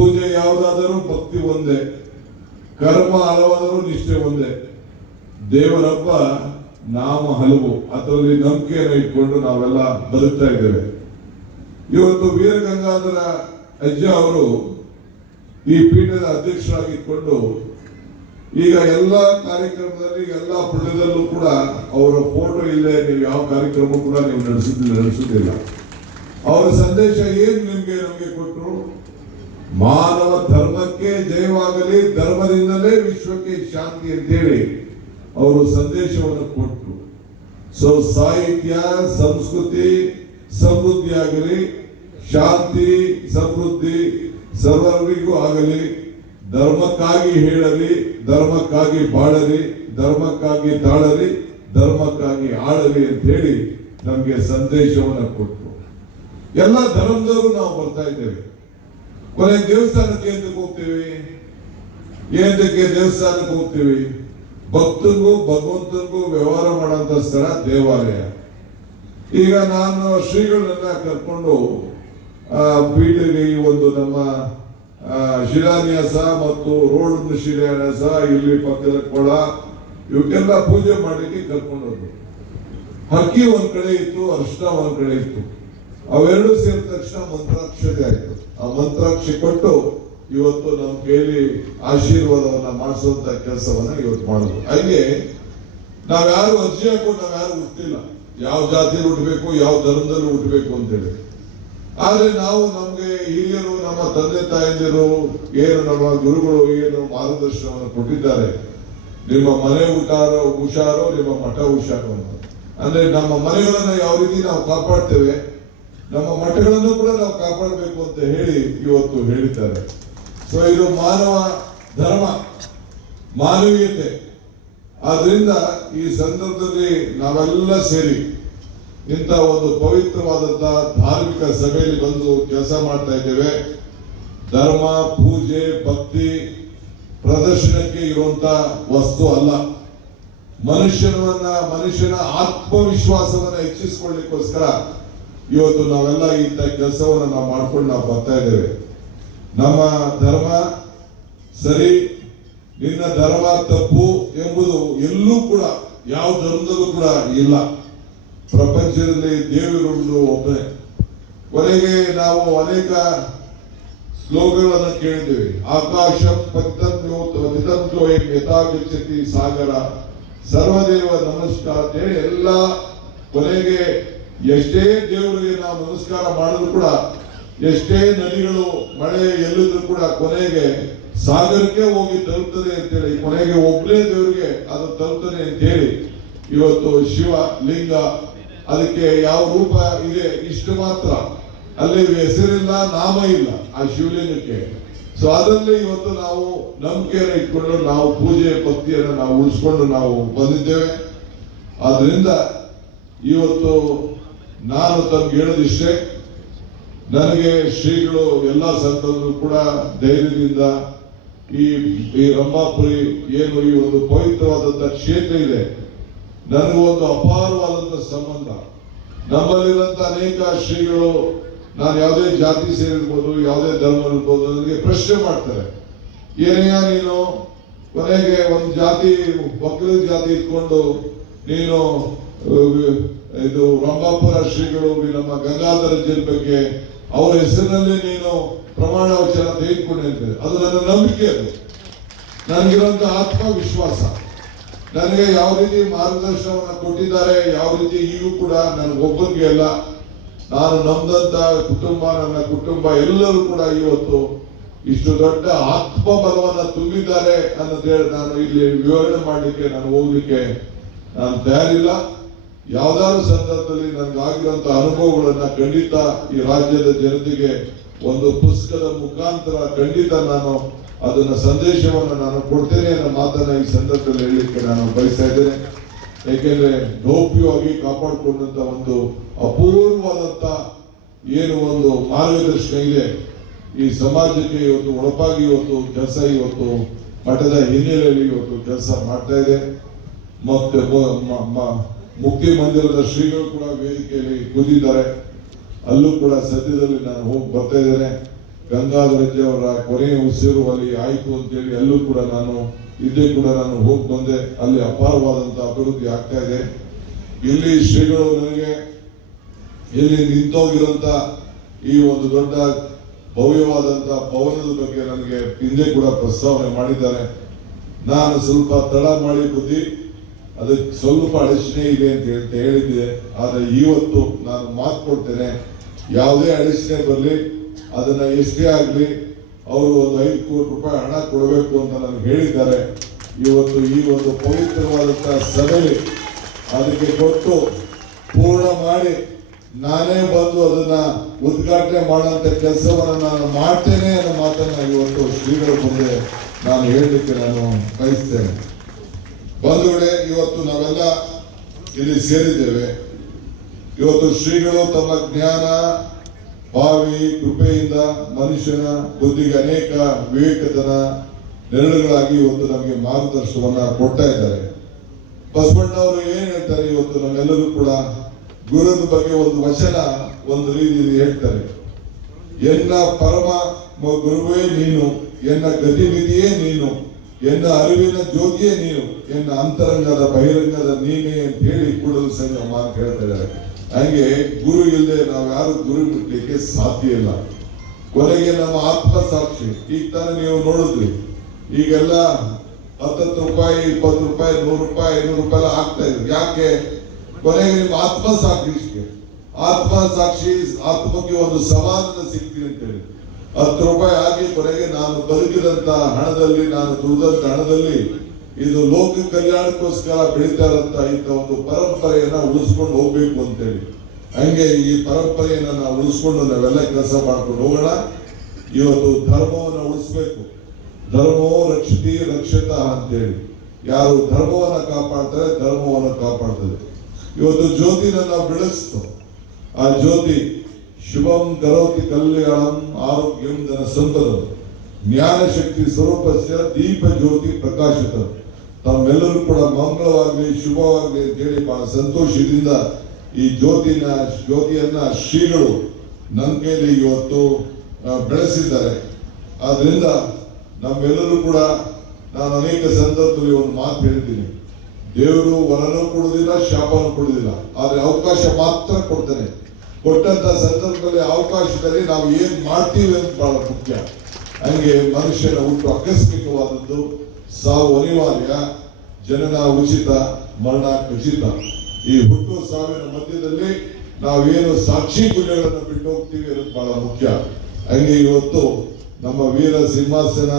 ಪೂಜೆ ಯಾವುದಾದರೂ ಭಕ್ತಿ ಒಂದೇ, ಕರ್ಮ ಹಲವಾದರೂ ನಿಷ್ಠೆ ಒಂದೇ. ದೇವರಪ್ಪ ನಾಮ ಹಲವು, ಅದರಲ್ಲಿ ನಂಬಿಕೆಯನ್ನು ಇಟ್ಕೊಂಡು ನಾವೆಲ್ಲ ಬದುಕ್ತಾ ಇದ್ದೇವೆ. ಇವತ್ತು ವೀರಗಂಗಾಧರ ಅಜ್ಜ ಅವರು ಈ ಪೀಠದ ಅಧ್ಯಕ್ಷರಾಗಿಕೊಂಡು ಈಗ ಎಲ್ಲ ಕಾರ್ಯಕ್ರಮದಲ್ಲಿ ಎಲ್ಲ ಪುಣ್ಯದಲ್ಲೂ ಕೂಡ ಅವರ ಫೋಟೋ ಇಲ್ಲದೆ ನೀವು ಯಾವ ಕಾರ್ಯಕ್ರಮ ಕೂಡ ನೀವು ನಡೆಸುತ್ತಿಲ್ಲ. ಅವರ ಸಂದೇಶ ಏನು ನಮಗೆ ಕೊಟ್ಟರು? ಮಾನವ ಧರ್ಮಕ್ಕೆ ಜಯವಾಗಲಿ, ಧರ್ಮದಿಂದಲೇ ವಿಶ್ವಕ್ಕೆ ಶಾಂತಿ ಅಂತೇಳಿ ಅವರು ಸಂದೇಶವನ್ನು ಕೊಟ್ಟರು. ಸೊ ಸಾಹಿತ್ಯ, ಸಂಸ್ಕೃತಿ ಸಮೃದ್ಧಿಯಾಗಲಿ, ಶಾಂತಿ ಸಮೃದ್ಧಿ ಸರ್ವರಿಗೂ ಆಗಲಿ, ಧರ್ಮಕ್ಕಾಗಿ ಹೇಳಲಿ, ಧರ್ಮಕ್ಕಾಗಿ ಬಾಳಲಿ, ಧರ್ಮಕ್ಕಾಗಿ ತಾಳಲಿ, ಧರ್ಮಕ್ಕಾಗಿ ಆಳಲಿ ಅಂತ ಹೇಳಿ ನಮಗೆ ಸಂದೇಶವನ್ನು ಕೊಟ್ಟರು. ಎಲ್ಲ ಧರ್ಮದವರು ನಾವು ಬರ್ತಾ ಇದ್ದೇವೆ. ಕೊನೆ ದೇವಸ್ಥಾನಕ್ಕೆ ಎಂದಕ್ಕೆ ಹೋಗ್ತೀವಿ? ಏನಕ್ಕೆ ದೇವಸ್ಥಾನಕ್ಕೆ ಹೋಗ್ತೀವಿ? ಭಕ್ತರಿಗೂ ಭಗವಂತನಿಗೂ ವ್ಯವಹಾರ ಮಾಡುವಂತ ಸ್ಥಳ ದೇವಾಲಯ. ಈಗ ನಾನು ಶ್ರೀಗಳನ್ನೆಲ್ಲ ಕರ್ಕೊಂಡು ಪೀಠಗೆ ಈ ಒಂದು ನಮ್ಮ ಶಿಲಾನ್ಯಾಸ ಮತ್ತು ರೋಡ್ ಶಿಲಾನ್ಯಾಸ, ಇಲ್ಲಿ ಪಕ್ಕದ ಕೊಳ, ಇವಕ್ಕೆಲ್ಲ ಪೂಜೆ ಮಾಡಲಿಕ್ಕೆ ಕರ್ಕೊಂಡೋದು. ಹಕ್ಕಿ ಒಂದ್ ಕಡೆ ಇತ್ತು, ಅರ್ಶನ ಒಂದ್ ಕಡೆ ಇತ್ತು. ಅವೆರಡು ಸೇರಿದ ತಕ್ಷಣ ಮಂತ್ರಾಕ್ಷತೆ ಆಯ್ತು. ಆ ಮಂತ್ರಾಕ್ಷಿ ಕೊಟ್ಟು ಇವತ್ತು ನಮ್ಮ ಕೈಲಿ ಆಶೀರ್ವಾದವನ್ನ ಮಾಡಿಸುವಂತ ಕೆಲಸವನ್ನ ಇವತ್ತು ಮಾಡೋದು. ಹಾಗೆ ನಾವ್ಯಾರು ಅರ್ಜಿ ಹಾಕೊಂಡು ನಾವ್ಯಾರು ಹುಟ್ಟಿಲ್ಲ, ಯಾವ ಜಾತಿಯಲ್ಲಿ ಹುಟ್ಟಬೇಕು, ಯಾವ ಧರ್ಮದಲ್ಲಿ ಹುಟ್ಟಬೇಕು ಅಂತೇಳಿ. ಆದ್ರೆ ನಾವು ನಮ್ಗೆ ಹಿರಿಯರು, ನಮ್ಮ ತಂದೆ ತಾಯಂದಿರು ಏನು ನಮ್ಮ ಗುರುಗಳು ಏನು ಮಾರ್ಗದರ್ಶನವನ್ನು ಕೊಟ್ಟಿದ್ದಾರೆ, ನಿಮ್ಮ ಮನೆ ಹುಷಾರೋ ನಿಮ್ಮ ಮಠ ಹುಷಾರೋ ಅಂತ. ಅಂದ್ರೆ ನಮ್ಮ ಮನೆಗಳನ್ನ ಯಾವ ರೀತಿ ನಾವು ಕಾಪಾಡ್ತೇವೆ, ನಮ್ಮ ಮಠಗಳನ್ನು ಕೂಡ ನಾವು ಕಾಪಾಡಬೇಕು ಅಂತ ಹೇಳಿ ಇವತ್ತು ಹೇಳಿದ್ದಾರೆ. ಸೊ ಇದು ಮಾನವ ಧರ್ಮ, ಮಾನವೀಯತೆ. ಆದ್ರಿಂದ ಈ ಸಂದರ್ಭದಲ್ಲಿ ನಾವೆಲ್ಲ ಸೇರಿ ಇಂಥ ಒಂದು ಪವಿತ್ರವಾದಂತಹ ಧಾರ್ಮಿಕ ಸಭೆಯಲ್ಲಿ ಬಂದು ಕೆಲಸ ಮಾಡ್ತಾ ಇದ್ದೇವೆ. ಧರ್ಮ, ಪೂಜೆ, ಭಕ್ತಿ ಪ್ರದರ್ಶನಕ್ಕೆ ಇರುವಂತ ವಸ್ತು ಅಲ್ಲ. ಮನುಷ್ಯನ ಆತ್ಮವಿಶ್ವಾಸವನ್ನ ಹೆಚ್ಚಿಸಿಕೊಳ್ಳಿಕ್ಕೋಸ್ಕರ ಇವತ್ತು ನಾವೆಲ್ಲ ಇಂಥ ಕೆಲಸವನ್ನು ನಾವು ಮಾಡ್ಕೊಂಡು ನಾವು ಬರ್ತಾ ಇದ್ದೇವೆ. ನಮ್ಮ ಧರ್ಮ ಸರಿ, ನಿನ್ನ ಧರ್ಮ ತಪ್ಪು ಎಂಬುದು ಎಲ್ಲೂ ಕೂಡ ಯಾವ ಧರ್ಮದಲ್ಲೂ ಕೂಡ ಇಲ್ಲ. ಪ್ರಪಂಚದಲ್ಲಿ ದೇವರುಗಳು ಒಬ್ಬನೇ. ಕೊನೆಗೆ ನಾವು ಅನೇಕ ಶ್ಲೋಕಗಳನ್ನು ಕೇಳಿದ್ದೇವೆ. ಆಕಾಶಂ ಪಂಚೋ ಯಥಾಗಚ್ಚತಿ ಸಾಗರ ಸರ್ವದೇವ ನಮಸ್ಕಾರ ಹೇಳಿ ಎಲ್ಲ ಕೊನೆಗೆ ಎಷ್ಟೇ ದೇವರಿಗೆ ನಾವು ನಮಸ್ಕಾರ ಮಾಡಿದ್ರು ಕೂಡ, ಎಷ್ಟೇ ನದಿಗಳು ಮಳೆ ಎಲ್ಲಿದ್ರು ಕೂಡ ಕೊನೆಗೆ ಸಾಗರಕ್ಕೆ ಹೋಗಿ ತಲುಪ್ತದೆ ಅಂತೇಳಿ, ಕೊನೆಗೆ ಒಬ್ಬನೇ ದೇವರಿಗೆ ಅದು ತಲುಪ್ತದೆ ಅಂತ ಹೇಳಿ ಇವತ್ತು ಶಿವ ಲಿಂಗ, ಅದಕ್ಕೆ ಯಾವ ರೂಪ ಇದೆ ಇಷ್ಟು ಮಾತ್ರ, ಅಲ್ಲಿ ಹೆಸರಿಲ್ಲ, ನಾಮ ಇಲ್ಲ ಆ ಶಿವಲಿಂಗಕ್ಕೆ. ಸೊ ಅದರಲ್ಲಿ ಇವತ್ತು ನಾವು ನಂಬಿಕೆಯನ್ನು ಇಟ್ಕೊಂಡು ನಾವು ಪೂಜೆ ಭಕ್ತಿಯನ್ನು ನಾವು ಉಳಿಸ್ಕೊಂಡು ನಾವು ಬಂದಿದ್ದೇವೆ. ಆದ್ರಿಂದ ಇವತ್ತು ನಾನು ತಮ್ಗೆ ಹೇಳೋದಿಷ್ಟೇ, ನನಗೆ ಶ್ರೀಗಳು ಎಲ್ಲ ಸಂತರು ಕೂಡ ಧೈರ್ಯದಿಂದ ಈ ರಂಭಾಪುರಿ ಏನು ಈ ಒಂದು ಪವಿತ್ರವಾದಂತ ಕ್ಷೇತ್ರ ಇದೆ, ನನಗೂ ಒಂದು ಅಪಾರವಾದಂತ ಸಂಬಂಧ. ನಮ್ಮಲ್ಲಿರುವಂತ ಅನೇಕ ಶ್ರೀಗಳು, ನಾನು ಯಾವುದೇ ಜಾತಿ ಸೇರಿರ್ಬೋದು, ಯಾವುದೇ ಧರ್ಮ ಇರ್ಬೋದು, ನನಗೆ ಪ್ರಶ್ನೆ ಮಾಡ್ತಾರೆ, ಏನಯ್ಯ ನೀನು ಕೊನೆಗೆ ಒಂದು ಜಾತಿ ಒಕ್ಕಲಿಗ ಜಾತಿ ಇಟ್ಕೊಂಡು ನೀನು ಇದು ರಂಭಾಪುರ ಶ್ರೀಗಳು ನಮ್ಮ ಗಂಗಾಧರ ಜನ ಬಗ್ಗೆ ಅವರ ಹೆಸರಿನಲ್ಲಿ ನೀನು ಪ್ರಮಾಣ ವಚನ ತೆಗೆದುಕೊಂಡಿದ್ದೆ. ಅದು ನನ್ನ ನಂಬಿಕೆ, ಅದು ನನಗಿರುವಂತ ಆತ್ಮವಿಶ್ವಾಸ. ನನಗೆ ಯಾವ ರೀತಿ ಮಾರ್ಗದರ್ಶನವನ್ನು ಕೊಟ್ಟಿದ್ದಾರೆ, ಯಾವ ರೀತಿ ಈಗೂ ಕೂಡ ನನಗೊಬ್ಬರಿಗೆ ಅಲ್ಲ, ನಾನು ನಮ್ದಂತ ಕುಟುಂಬ, ನನ್ನ ಕುಟುಂಬ ಎಲ್ಲರೂ ಕೂಡ ಇವತ್ತು ಇಷ್ಟು ದೊಡ್ಡ ಆತ್ಮಬಲವನ್ನ ತುಂಬಿದ್ದಾರೆ ಅನ್ನೋದು ಹೇಳಿ ನಾನು ಇಲ್ಲಿ ವಿವರಣೆ ಮಾಡಲಿಕ್ಕೆ ನಾನು ಹೋಗ್ಲಿಕ್ಕೆ ನಾನು ತಯಾರಿಲ್ಲ. ಯಾವ್ದಾದ್ರು ಸಂದರ್ಭದಲ್ಲಿ ನನಗಾಗಿರುವಂತ ಅನುಭವಗಳನ್ನ ಖಂಡಿತ ಈ ರಾಜ್ಯದ ಜನತೆಗೆ ಒಂದು ಪುಸ್ತಕದ ಮುಖಾಂತರ ಖಂಡಿತ ನಾನು ಅದನ್ನ ಸಂದೇಶವನ್ನು ನಾನು ಕೊಡ್ತೇನೆ ಅನ್ನೋ ಮಾತನ್ನ ಈ ಸಂದರ್ಭದಲ್ಲಿ ಹೇಳಲಿಕ್ಕೆ ನಾನು ಬಯಸ್ತಾ ಇದ್ದೇನೆ. ಯಾಕೆಂದ್ರೆ ಗೌಪ್ಯವಾಗಿ ಕಾಪಾಡಿಕೊಂಡಂತ ಒಂದು ಅಪೂರ್ವವಾದಂತ ಏನು ಒಂದು ಮಾರ್ಗದರ್ಶನ ಇದೆ ಈ ಸಮಾಜಕ್ಕೆ ಇವತ್ತು ಒಳಪಾಗಿ ಇವತ್ತು ಕೆಲಸ ಇವತ್ತು ಮಠದ ಹಿನ್ನೆಲೆಯಲ್ಲಿ ಇವತ್ತು ಕೆಲಸ ಮಾಡ್ತಾ ಇದೆ. ಮತ್ತೆ ಮುಕ್ತಿ ಮಂದಿರದ ಶ್ರೀಗಳು ಕೂಡ ವೇದಿಕೆಯಲ್ಲಿ ಕೂತಿದ್ದಾರೆ, ಅಲ್ಲೂ ಕೂಡ ಸದ್ಯದಲ್ಲಿ ನಾನು ಹೋಗಿ ಬರ್ತಾ ಇದ್ದೇನೆ. ಗಂಗಾಧರಜಿ ಅವರ ಕೊನೆಯ ಉಸಿರು ಅಲ್ಲಿ ಆಯ್ತು ಅಂತೇಳಿ ಅಲ್ಲೂ ಕೂಡ ನಾನು ಹೋಗಿ ಬಂದೆ. ಅಲ್ಲಿ ಅಪಾರವಾದಂತ ಅಭಿವೃದ್ಧಿ ಆಗ್ತಾ ಇದೆ. ಇಲ್ಲಿ ಶ್ರೀಗಳು ನನಗೆ ಇಲ್ಲಿ ನಿಂತೋಗಿರುವಂತ ಈ ಒಂದು ದೊಡ್ಡ ಭವ್ಯವಾದಂತ ಭವನದ ಬಗ್ಗೆ ನನಗೆ ಹಿಂದೆ ಕೂಡ ಪ್ರಸ್ತಾವನೆ ಮಾಡಿದ್ದಾರೆ. ನಾನು ಸ್ವಲ್ಪ ತಡ ಮಾಡಿ ಬುದ್ಧಿ ಅದಕ್ಕೆ ಸ್ವಲ್ಪ ಅಡಚಣೆ ಇದೆ ಅಂತ ಹೇಳಿದ್ದೆ. ಆದ್ರೆ ಇವತ್ತು ನಾನು ಮಾತು ಕೊಡ್ತೇನೆ, ಯಾವುದೇ ಅಡಚಣೆ ಬರಲಿ, ಅದನ್ನ ಎಷ್ಟೇ ಆಗ್ಲಿ ಅವರು ಒಂದು 5 ಕೋಟಿ ರೂಪಾಯಿ ಹಣ ಕೊಡಬೇಕು ಅಂತ ನನಗೆ ಹೇಳಿದ್ದಾರೆ. ಇವತ್ತು ಈ ಒಂದು ಪವಿತ್ರವಾದಂತಹ ಸಭೆಯಲ್ಲಿ ಅದಕ್ಕೆ ಕೊಟ್ಟು ಪೂರ್ಣ ಮಾಡಿ ನಾನೇ ಬಂದು ಅದನ್ನ ಉದ್ಘಾಟನೆ ಮಾಡುವಂತ ಕೆಲಸವನ್ನು ನಾನು ಮಾಡ್ತೇನೆ ಅನ್ನೋ ಮಾತನ್ನ ಇವತ್ತು ಶ್ರೀಗಳ ಮುಂದೆ ನಾನು ಹೇಳಲಿಕ್ಕೆ ನಾನು ಬಯಸ್ತೇನೆ. ಬಂಧುಗಳೇ, ಇವತ್ತು ನಾವೆಲ್ಲ ಇಲ್ಲಿ ಸೇರಿದ್ದೇವೆ. ಇವತ್ತು ಶ್ರೀಗಳು ತಮ್ಮ ಜ್ಞಾನ, ಭಾವಿ, ಕೃಪೆಯಿಂದ ಮನುಷ್ಯನ ಬುದ್ಧಿಗೆ ಅನೇಕ ವಿವೇಕತನ ನೆರಳುಗಳಾಗಿ ಇವತ್ತು ನಮಗೆ ಮಾರ್ಗದರ್ಶನವನ್ನ ಕೊಡ್ತಾ ಇದ್ದಾರೆ. ಬಸವಣ್ಣವರು ಏನ್ ಹೇಳ್ತಾರೆ, ಇವತ್ತು ನಮ್ಮೆಲ್ಲರೂ ಕೂಡ ಗುರುವಿನ ಬಗ್ಗೆ ಒಂದು ವಚನ ಒಂದು ರೀತಿಯಲ್ಲಿ ಹೇಳ್ತಾರೆ. ಎನ್ನ ಪರಮ ಗುರುವೇ ನೀನು, ಎನ್ನ ಗತಿವಿಧಿಯೇ ನೀನು, ಎನ್ನ ಅರಿವಿನ ಜ್ಯೋತಿಯೇ ನೀನು, ಎನ್ನ ಅಂತರಂಗದ ಬಹಿರಂಗದ ನೀನೇ ಅಂತ ಹೇಳಿ ಕೂಡಲು ಸಂಘ ಮಾತು ಹೇಳ್ತಾ ಇದ್ದಾರೆ. ಹಂಗೆ ಗುರು ಇಲ್ಲದೆ ನಾವು ಯಾರು ಗುರು ಬಿಡ್ಲಿಕ್ಕೆ ಸಾಧ್ಯ ಇಲ್ಲ. ಕೊನೆಗೆ ನಮ್ಮ ಆತ್ಮಸಾಕ್ಷಿ, ಈಗ ತಾನೇ ನೀವು ನೋಡಿದ್ರಿ, ಈಗೆಲ್ಲ 10 ರೂಪಾಯಿ, 20 ರೂಪಾಯಿ, 100 ರೂಪಾಯಿ, 500 ರೂಪಾಯಿ ಆಗ್ತಾ ಇದ್ರು. ಯಾಕೆ? ಕೊನೆಗೆ ನಿಮ್ಮ ಆತ್ಮಸಾಕ್ಷಿ ಆತ್ಮಕ್ಕೆ ಒಂದು ಸಮಾಧಾನ ಸಿಗ್ತೀನಿ ಅಂತ ಹೇಳಿ 10 ರೂಪಾಯಿ ಆಗಿ ಕೊನೆಗೆ ನಾನು ಬದುಕಿದಂತ ಹಣದಲ್ಲಿ, ನಾನು ದುಡಿದಂತ ಹಣದಲ್ಲಿ ಇದು ಲೋಕ ಕಲ್ಯಾಣಕ್ಕೋಸ್ಕರ ಬೆಳೀತಾ ಇರಂತ ಇಂಥ ಒಂದು ಪರಂಪರೆಯನ್ನ ಉಳಿಸ್ಕೊಂಡು ಹೋಗ್ಬೇಕು ಅಂತೇಳಿ, ಹಂಗೆ ಈ ಪರಂಪರೆಯನ್ನ ನಾವು ಉಳಿಸ್ಕೊಂಡು ನಾವೆಲ್ಲ ಕೆಲಸ ಮಾಡ್ಕೊಂಡು ಹೋಗೋಣ. ಇವತ್ತು ಧರ್ಮವನ್ನ ಉಳಿಸ್ಬೇಕು. ಧರ್ಮೋ ರಕ್ಷತಿ ರಕ್ಷತ ಅಂತೇಳಿ, ಯಾರು ಧರ್ಮವನ್ನ ಕಾಪಾಡ್ತಾರೆ ಧರ್ಮವನ್ನು ಕಾಪಾಡ್ತದೆ. ಇವತ್ತು ಜ್ಯೋತಿನ ನಾವು ಬೆಳೆಸ್ತು. ಆ ಜ್ಯೋತಿ ಶುಭಂ ಕರೋತಿ ಕಲ್ಯಾಣಂ ಆರೋಗ್ಯಂ ಧನ ಸಂಪದ ಜ್ಞಾನ ಶಕ್ತಿ ಸ್ವರೂಪಸ್ಯ ದೀಪ ಜ್ಯೋತಿ ಪ್ರಕಾಶಿತ. ತಮ್ಮೆಲ್ಲರೂ ಕೂಡ ಮಂಗಳವಾಗಲಿ, ಶುಭವಾಗಲಿ ಅಂತ ಹೇಳಿ ಬಹಳ ಸಂತೋಷದಿಂದ ಈ ಜ್ಯೋತಿಯನ್ನ ಶ್ರೀಗಳು ನನ್ನ ಕೈಲಿ ಇವತ್ತು ಬೆಳೆಸಿದ್ದಾರೆ. ಆದ್ರಿಂದ ನಮ್ಮೆಲ್ಲರೂ ಕೂಡ ನಾನು ಅನೇಕ ಸಂದರ್ಭದಲ್ಲಿ ಒಂದು ಮಾತು ಹೇಳ್ತೀನಿ, ದೇವರು ವರನೂ ಕೊಡುವುದಿಲ್ಲ, ಶಾಪನೂ ಕೊಡುವುದಿಲ್ಲ, ಆದ್ರೆ ಅವಕಾಶ ಮಾತ್ರ ಕೊಡ್ತಾನೆ. ಕೊಟ್ಟಂತ ಸಂದರ್ಭದಲ್ಲಿ ಅವಕಾಶದಲ್ಲಿ ನಾವು ಏನ್ ಮಾಡ್ತೀವಿ ಅಂತ ಬಹಳ ಮುಖ್ಯ. ಹಂಗೆ ಮನುಷ್ಯನ ಹುಟ್ಟು ಆಕಸ್ಮಿಕವಾದದ್ದು, ಸಾವು ಅನಿವಾರ್ಯ, ಜನನ ಉಚಿತ, ಮರಣ ಖಚಿತ. ಈ ಹುಟ್ಟು ಸಾವಿನ ಮಧ್ಯದಲ್ಲಿ ನಾವೇನು ಸಾಕ್ಷಿ ಗುಣಗಳನ್ನು ಬಿಟ್ಟು ಹೋಗ್ತೀವಿ ಅನ್ನೋದು ಬಹಳ ಮುಖ್ಯ. ಹಂಗೆ ಇವತ್ತು ನಮ್ಮ ವೀರ ಸಿಂಹಾಸನ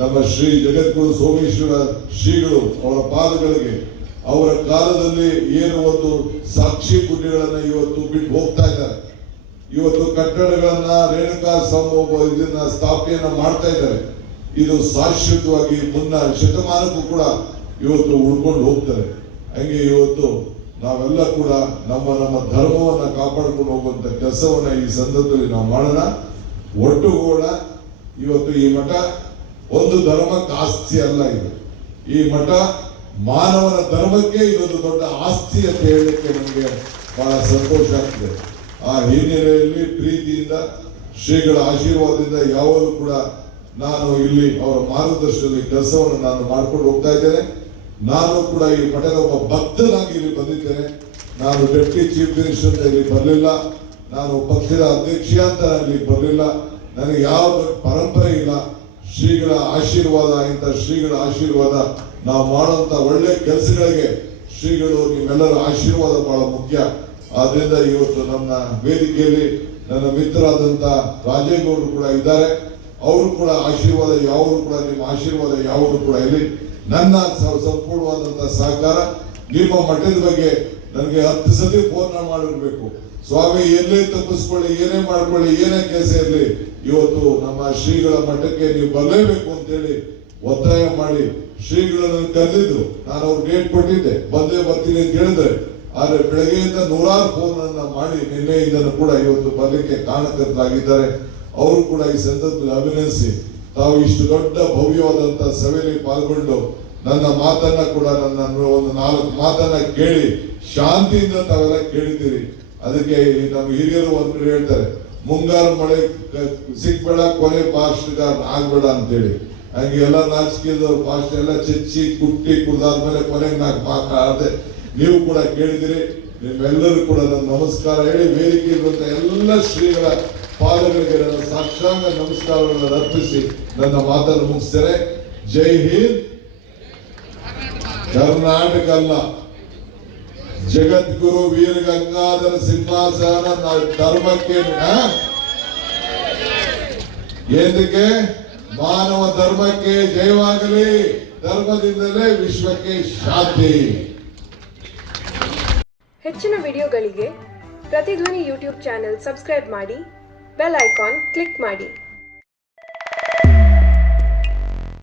ನಮ್ಮ ಶ್ರೀ ಜಗದ್ಗುರು ಸೋಮೇಶ್ವರ ಶ್ರೀಗಳು ಅವರ ಪಾದಗಳಿಗೆ ಅವರ ಕಾಲದಲ್ಲಿ ಏನು ಒಂದು ಸಾಕ್ಷಿ ಗುಡ್ಡೆಗಳನ್ನ ಇವತ್ತು ಬಿಟ್ಟು ಹೋಗ್ತಾ ಇದ್ದಾರೆ. ಇವತ್ತು ಕಟ್ಟಡಗಳನ್ನ ರೇಣುಕಾ ಇದನ್ನ ಸ್ಥಾಪನೆಯನ್ನ ಮಾಡ್ತಾ ಇದ್ದಾರೆ. ಇದು ಶಾಶ್ವತವಾಗಿ ಮುನ್ನ ಶತಮಾನಕ್ಕೂ ಕೂಡ ಇವತ್ತು ಉಳ್ಕೊಂಡು ಹೋಗ್ತಾರೆ. ಹಂಗೆ ಇವತ್ತು ನಾವೆಲ್ಲ ಕೂಡ ನಮ್ಮ ಧರ್ಮವನ್ನ ಕಾಪಾಡ್ಕೊಂಡು ಹೋಗುವಂತ ಕೆಲಸವನ್ನ ಈ ಸಂದರ್ಭದಲ್ಲಿ ನಾವು ಮಾಡೋಣ, ಒಟ್ಟುಗೂಡ. ಇವತ್ತು ಈ ಮಠ ಒಂದು ಧರ್ಮಕ್ಕೆ ಆಸ್ತಿ ಅಲ್ಲ, ಇದು ಈ ಮಠ ಮಾನವನ ಧರ್ಮಕ್ಕೆ ಇದೊಂದು ದೊಡ್ಡ ಆಸ್ತಿ ಅಂತ ಹೇಳಲಿಕ್ಕೆ ನಮಗೆ ಬಹಳ ಸಂತೋಷ ಆಗ್ತದೆ. ಆ ಹಿನ್ನೆಲೆಯಲ್ಲಿ ಪ್ರೀತಿಯಿಂದ ಶ್ರೀಗಳ ಆಶೀರ್ವಾದದಿಂದ ಯಾವಾಗಲೂ ಕೂಡ ನಾನು ಇಲ್ಲಿ ಅವರ ಮಾರ್ಗದರ್ಶನದಲ್ಲಿ ಕೆಲಸವನ್ನು ನಾನು ಮಾಡ್ಕೊಂಡು ಹೋಗ್ತಾ ಇದ್ದೇನೆ. ನಾನು ಕೂಡ ಈ ಮಠದ ಒಬ್ಬ ಭಕ್ತನಾಗಿ ಇಲ್ಲಿ ಬಂದಿದ್ದೇನೆ. ನಾನು ಡೆಪ್ಟಿ ಚೀಫ್ ಮಿನಿಸ್ಟರ್ ಅಂತ ಇಲ್ಲಿ ಬರಲಿಲ್ಲ, ನಾನು ಪಕ್ಷದ ಅಧ್ಯಕ್ಷ ಅಂತ ಇಲ್ಲಿ ಬರಲಿಲ್ಲ. ನನಗೆ ಯಾವ ಪರಂಪರೆ ಇಲ್ಲ. ಶ್ರೀಗಳ ಆಶೀರ್ವಾದ, ಇಂಥ ಶ್ರೀಗಳ ಆಶೀರ್ವಾದ, ನಾವು ಮಾಡುವಂತ ಒಳ್ಳೆ ಕೆಲಸಗಳಿಗೆ ಶ್ರೀಗಳು ನಿಮ್ಮೆಲ್ಲರ ಆಶೀರ್ವಾದ ಬಹಳ ಮುಖ್ಯ. ಆದ್ರಿಂದ ಇವತ್ತು ನನ್ನ ವೇದಿಕೆಯಲ್ಲಿ ನನ್ನ ಮಿತ್ರರಾದಂತ ರಾಜೇಗೌಡರು ಕೂಡ ಇದ್ದಾರೆ. ಅವರು ಕೂಡ ಆಶೀರ್ವಾದ ಯಾವುದು ಕೂಡ, ನಿಮ್ಮ ಆಶೀರ್ವಾದ ಯಾವುದು ಕೂಡ ಇಲ್ಲಿ ನನ್ನ ಸಂಪೂರ್ಣವಾದಂತಹ ಸಹಕಾರ. ನಿಮ್ಮ ಮಠದ ಬಗ್ಗೆ ನನಗೆ 10 ಸತಿ ಫೋನ್ ಮಾಡಿರ್ಬೇಕು, ಸ್ವಾಮಿ ಎಲ್ಲೇ ತಪ್ಪಿಸ್ಕೊಳ್ಳಿ, ಏನೇ ಮಾಡ್ಕೊಳ್ಳಿ, ಏನೇ ಕೆಲಸ ಇರಲಿ, ಇವತ್ತು ನಮ್ಮ ಶ್ರೀಗಳ ಮಠಕ್ಕೆ ನೀವು ಬರಲೇಬೇಕು ಅಂತೇಳಿ ಒತ್ತಾಯ ಮಾಡಿ ಶ್ರೀಗಳನ್ನು ಕರೆದಿದ್ರು. ನಾನು ಅವ್ರು ಡೇಟ್ ಕೊಟ್ಟಿದ್ದೆ, ಬಂದೇ ಬರ್ತೀನಿ ಅಂತ ಹೇಳಿದ್ರೆ, ಆದ್ರೆ ಬೆಳಗ್ಗೆಯಿಂದ 100 ಫೋನ್ ಅನ್ನ ಮಾಡಿ ನಿನ್ನೆಯಿಂದ ಕೂಡ ಇವತ್ತು ಬರಲಿಕ್ಕೆ ಕಾರಣಕರ್ತರಾಗಿದ್ದಾರೆ. ಅವರು ಕೂಡ ಈ ಸಂದರ್ಭದಲ್ಲಿ ಅಭಿನಂದಿಸಿ, ತಾವು ಇಷ್ಟು ದೊಡ್ಡ ಭವ್ಯವಾದಂತಹ ಸಭೆಯಲ್ಲಿ ಪಾಲ್ಗೊಂಡು ನನ್ನ ಮಾತನ್ನ ಕೂಡ ನನ್ನ ಒಂದು 4 ಮಾತನ್ನ ಕೇಳಿ ಶಾಂತಿಯಿಂದ ತಾವೆಲ್ಲ ಕೇಳಿದ್ದೀರಿ. ಅದಕ್ಕೆ ನಮ್ಮ ಹಿರಿಯರು ಒಂದು ಕಡೆ ಹೇಳ್ತಾರೆ, ಮುಂಗಾರು ಮಳೆ ಸಿಕ್ಬೇಡ, ಕೊನೆ ಭಾಷಣಗಾರ ಆಗ್ಬೇಡ ಅಂತೇಳಿ. ಹಂಗೆ ಎಲ್ಲ ರಾಜಕೀಯದವ್ರ ಭಾಷೆ ಎಲ್ಲ ಚಚ್ಚಿ ಕುಟ್ಟಿ ಕುಡ್ದಾದ್ಮೇಲೆ ಕೊನೆಗೆ ನಾಲ್ಕು ಮಾತಾಡದೆ ನೀವು ಕೂಡ ಕೇಳಿದಿರಿ. ನಿಮ್ಮೆಲ್ಲರೂ ಕೂಡ ನನ್ನ ನಮಸ್ಕಾರ ಹೇಳಿ ವೇದಿಕೆ ಇರುವಂತ ಎಲ್ಲ ಶ್ರೀಗಳ ಪಾದಗಳಿಗೆ ನನ್ನ ಸಾಷ್ಟಾಂಗ ನಮಸ್ಕಾರಗಳನ್ನು ಅರ್ಪಿಸಿ ನನ್ನ ಮಾತನ್ನು ಮುಗಿಸ್ತೇನೆ. ಜೈ ಹಿಂದ್. ಕರ್ನಾಟಕ ಅಲ್ಲ, ಜಗದ್ಗುರು ವೀರ ಗಂಗಾಧರ ಸಿಂಹಾಸನ ಧರ್ಮಕ್ಕೆ ಏನಕ್ಕೆ ಮಾನವ ಧರ್ಮಕ್ಕೆ ಜಯವಾಗಲಿ, ಧರ್ಮದಿಂದಲೇ ವಿಶ್ವಕ್ಕೆ ಶಾಂತಿ. ಹೆಚ್ಚಿನ ವಿಡಿಯೋಗಳಿಗೆ ಪ್ರತಿಧ್ವನಿ ಯೂಟ್ಯೂಬ್ ಚಾನೆಲ್ ಸಬ್ಸ್ಕ್ರೈಬ್ ಮಾಡಿ, ಬೆಲ್ ಐಕಾನ್ ಕ್ಲಿಕ್ ಮಾಡಿ.